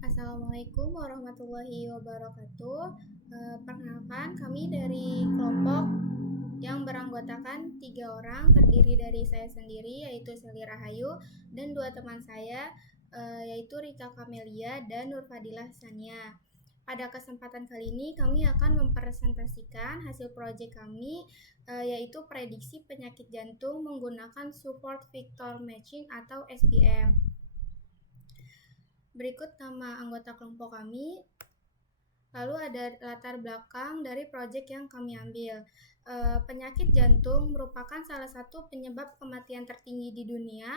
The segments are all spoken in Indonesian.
Assalamualaikum warahmatullahi wabarakatuh. Perkenalkan, kami dari kelompok yang beranggotakan 3 orang, terdiri dari saya sendiri, yaitu Seli Rahayu, dan 2 teman saya, yaitu Rika Kamelia dan Nurfadilah Sania. Pada kesempatan kali ini, kami akan mempresentasikan hasil proyek kami, yaitu prediksi penyakit jantung menggunakan support vector matching atau SVM. Berikut nama anggota kelompok kami. Lalu ada latar belakang dari proyek yang kami ambil. Penyakit jantung merupakan salah satu penyebab kematian tertinggi di dunia.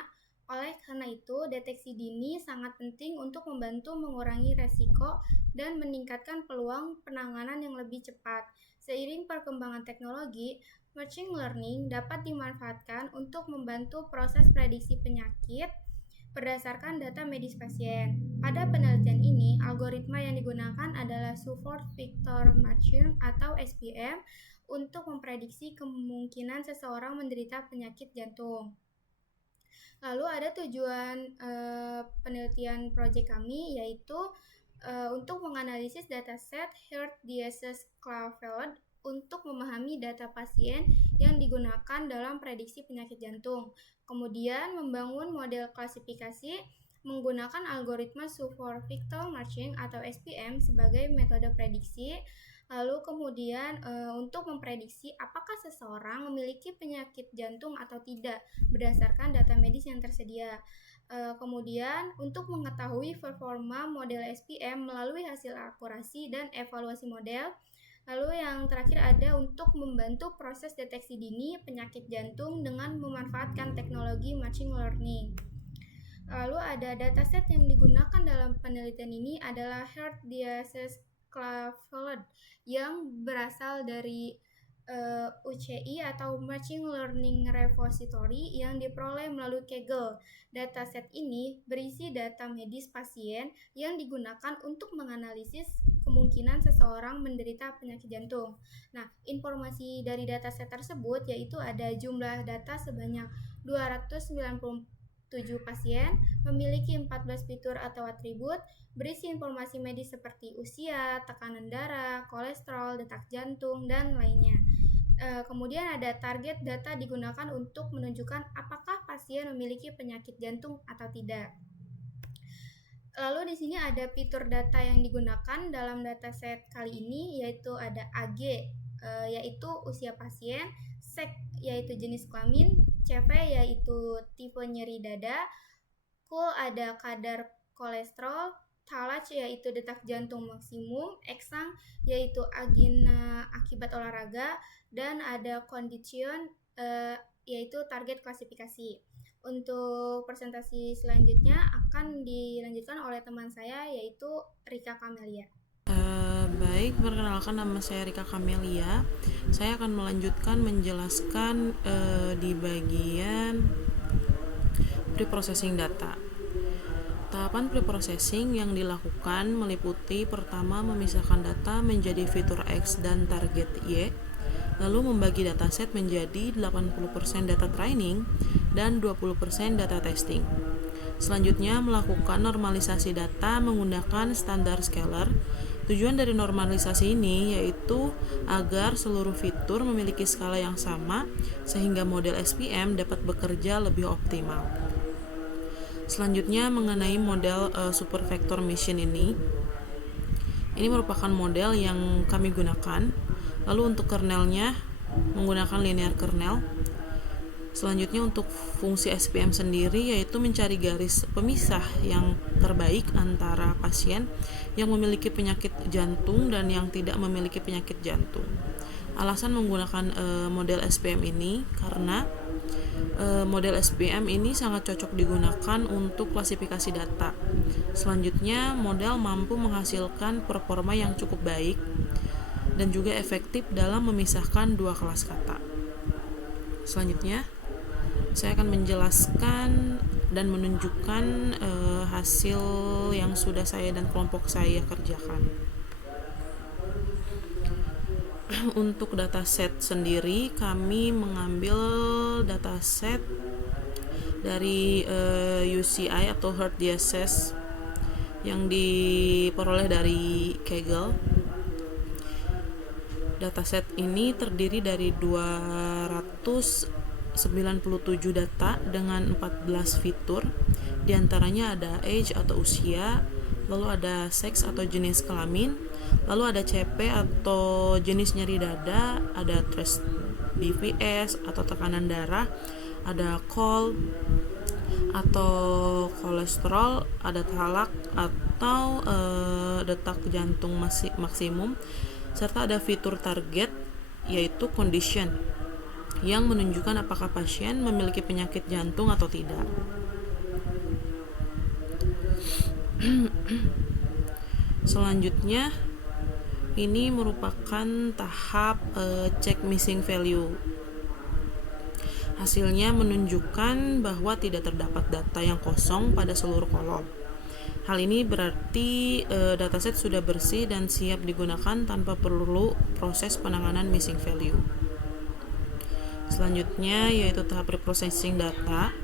Oleh karena itu, deteksi dini sangat penting untuk membantu mengurangi resiko dan meningkatkan peluang penanganan yang lebih cepat. Seiring perkembangan teknologi, machine learning dapat dimanfaatkan untuk membantu proses prediksi penyakit berdasarkan data medis pasien. Pada penelitian ini, algoritma yang digunakan adalah support vector matching atau SVM untuk memprediksi kemungkinan seseorang menderita penyakit jantung. Lalu ada tujuan penelitian proyek kami, yaitu untuk menganalisis dataset Heart Disease Claveled untuk memahami data pasien yang digunakan dalam prediksi penyakit jantung. Kemudian membangun model klasifikasi menggunakan algoritma support vector matching atau SVM sebagai metode prediksi. Lalu kemudian untuk memprediksi apakah seseorang memiliki penyakit jantung atau tidak berdasarkan data medis yang tersedia. Kemudian untuk mengetahui performa model SPM melalui hasil akurasi dan evaluasi model. Lalu yang terakhir ada untuk membantu proses deteksi dini penyakit jantung dengan memanfaatkan teknologi machine learning. Lalu ada dataset yang digunakan dalam penelitian ini adalah Heart Disease Claveled yang berasal dari UCI atau Machine Learning Repository yang diperoleh melalui Kaggle. Dataset ini berisi data medis pasien yang digunakan untuk menganalisis kemungkinan seseorang menderita penyakit jantung. Nah, informasi dari dataset tersebut yaitu ada jumlah data sebanyak 297 pasien, memiliki 14 fitur atau atribut, berisi informasi medis seperti usia, tekanan darah, kolesterol, detak jantung, dan lainnya. Kemudian ada target data digunakan untuk menunjukkan apakah pasien memiliki penyakit jantung atau tidak. Lalu di sini ada fitur data yang digunakan dalam dataset kali ini, yaitu ada AG, yaitu usia pasien, SEK yaitu jenis kelamin, CV yaitu tipe nyeri dada, KUL ada kadar kolesterol, TALAC yaitu detak jantung maksimum, EXANG yaitu angina akibat olahraga, dan ada condition yaitu target klasifikasi. Untuk presentasi selanjutnya akan dilanjutkan oleh teman saya yaitu Rika Kamelia. Baik, perkenalkan nama saya Rika Kamelia. Saya akan melanjutkan menjelaskan di bagian preprocessing data. Tahapan preprocessing yang dilakukan meliputi pertama memisahkan data menjadi fitur X dan target Y, lalu membagi dataset menjadi 80% data training dan 20% data testing. Selanjutnya melakukan normalisasi data menggunakan standar scalar. Tujuan dari normalisasi ini yaitu agar seluruh fitur memiliki skala yang sama sehingga model SPM dapat bekerja lebih optimal. Selanjutnya mengenai model super vector machine ini merupakan model yang kami gunakan. Lalu untuk kernelnya menggunakan linear kernel. Selanjutnya untuk fungsi SPM sendiri yaitu mencari garis pemisah yang terbaik antara pasien yang memiliki penyakit jantung dan yang tidak memiliki penyakit jantung. Alasan menggunakan model SPM ini karena model SPM ini sangat cocok digunakan untuk klasifikasi data. Selanjutnya, model mampu menghasilkan performa yang cukup baik dan juga efektif dalam memisahkan dua kelas kata. Selanjutnya, saya akan menjelaskan dan menunjukkan hasil yang sudah saya dan kelompok saya kerjakan. Untuk dataset sendiri, kami mengambil dataset dari UCI atau Heart Disease yang diperoleh dari Kaggle. Dataset ini terdiri dari 297 data dengan 14 fitur. Di antaranya ada age atau usia, lalu ada seks atau jenis kelamin, lalu ada CP atau jenis nyeri dada, ada thresh BPS atau tekanan darah, ada call atau kolesterol, ada talak atau detak jantung maksimum, serta ada fitur target yaitu condition yang menunjukkan apakah pasien memiliki penyakit jantung atau tidak. Selanjutnya ini merupakan tahap check missing value. Hasilnya menunjukkan bahwa tidak terdapat data yang kosong pada seluruh kolom. Hal ini berarti dataset sudah bersih dan siap digunakan tanpa perlu proses penanganan missing value. Selanjutnya yaitu tahap preprocessing data.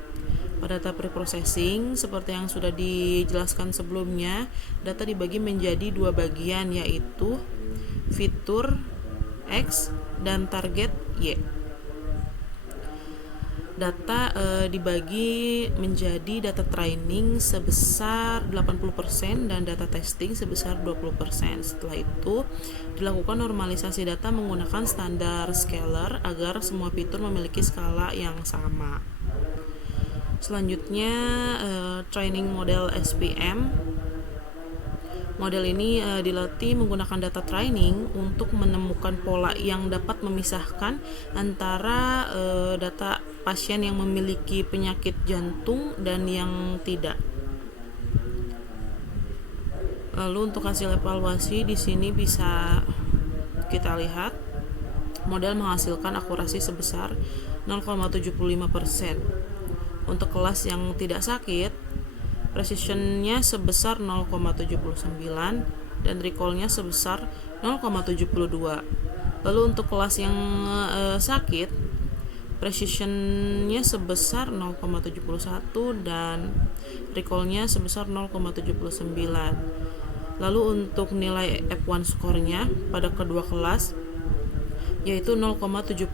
Pada tahap preprocessing, seperti yang sudah dijelaskan sebelumnya, data dibagi menjadi dua bagian, yaitu fitur X dan target Y. Data dibagi menjadi data training sebesar 80% dan data testing sebesar 20%. Setelah itu dilakukan normalisasi data menggunakan standar scalar agar semua fitur memiliki skala yang sama. Selanjutnya training model SPM. Model ini dilatih menggunakan data training untuk menemukan pola yang dapat memisahkan antara data pasien yang memiliki penyakit jantung dan yang tidak. Lalu untuk hasil evaluasi di sini bisa kita lihat model menghasilkan akurasi sebesar 0,75%. Untuk kelas yang tidak sakit, precision-nya sebesar 0,79 dan recall-nya sebesar 0,72. Lalu untuk kelas yang sakit, precision-nya sebesar 0,71 dan recall-nya sebesar 0,79. Lalu untuk nilai F1 score-nya pada kedua kelas yaitu 0,75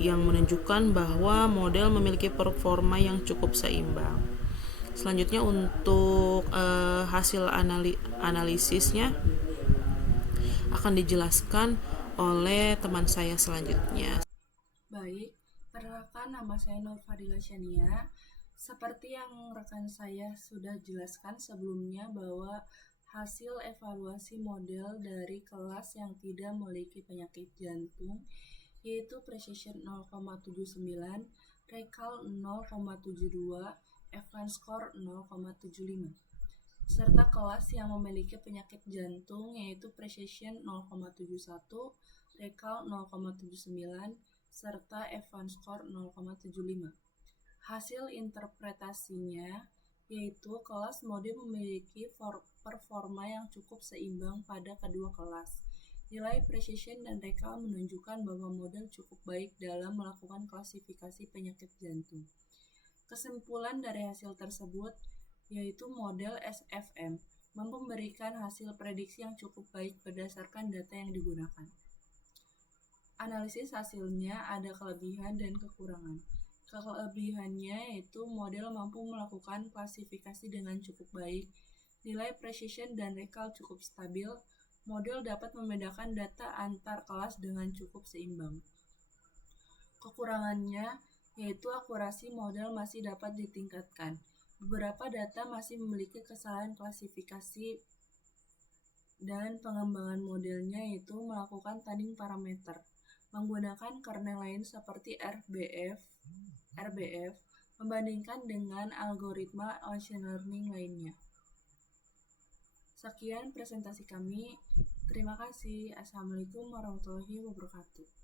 yang menunjukkan bahwa model memiliki performa yang cukup seimbang. Selanjutnya untuk hasil analisisnya akan dijelaskan oleh teman saya selanjutnya. Baik, perkenalkan nama saya Nur Fadila Shania. Seperti yang rekan saya sudah jelaskan sebelumnya bahwa hasil evaluasi model dari kelas yang tidak memiliki penyakit jantung yaitu precision 0,79, recall 0,72, F1 score 0,75. Serta kelas yang memiliki penyakit jantung yaitu precision 0,71, recall 0,79, serta F1 score 0,75. Hasil interpretasinya yaitu kelas model memiliki performa yang cukup seimbang pada kedua kelas. Nilai precision dan recall menunjukkan bahwa model cukup baik dalam melakukan klasifikasi penyakit jantung. Kesimpulan dari hasil tersebut yaitu model SFM memberikan hasil prediksi yang cukup baik berdasarkan data yang digunakan. Analisis hasilnya ada kelebihan dan kekurangan. Kelebihannya yaitu model mampu melakukan klasifikasi dengan cukup baik, nilai precision dan recall cukup stabil, model dapat membedakan data antar kelas dengan cukup seimbang. Kekurangannya yaitu akurasi model masih dapat ditingkatkan. Beberapa data masih memiliki kesalahan klasifikasi dan pengembangan modelnya yaitu melakukan tuning parameter menggunakan kernel lain seperti RBF membandingkan dengan algoritma machine learning lainnya. Sekian presentasi kami. Terima kasih. Assalamualaikum warahmatullahi wabarakatuh.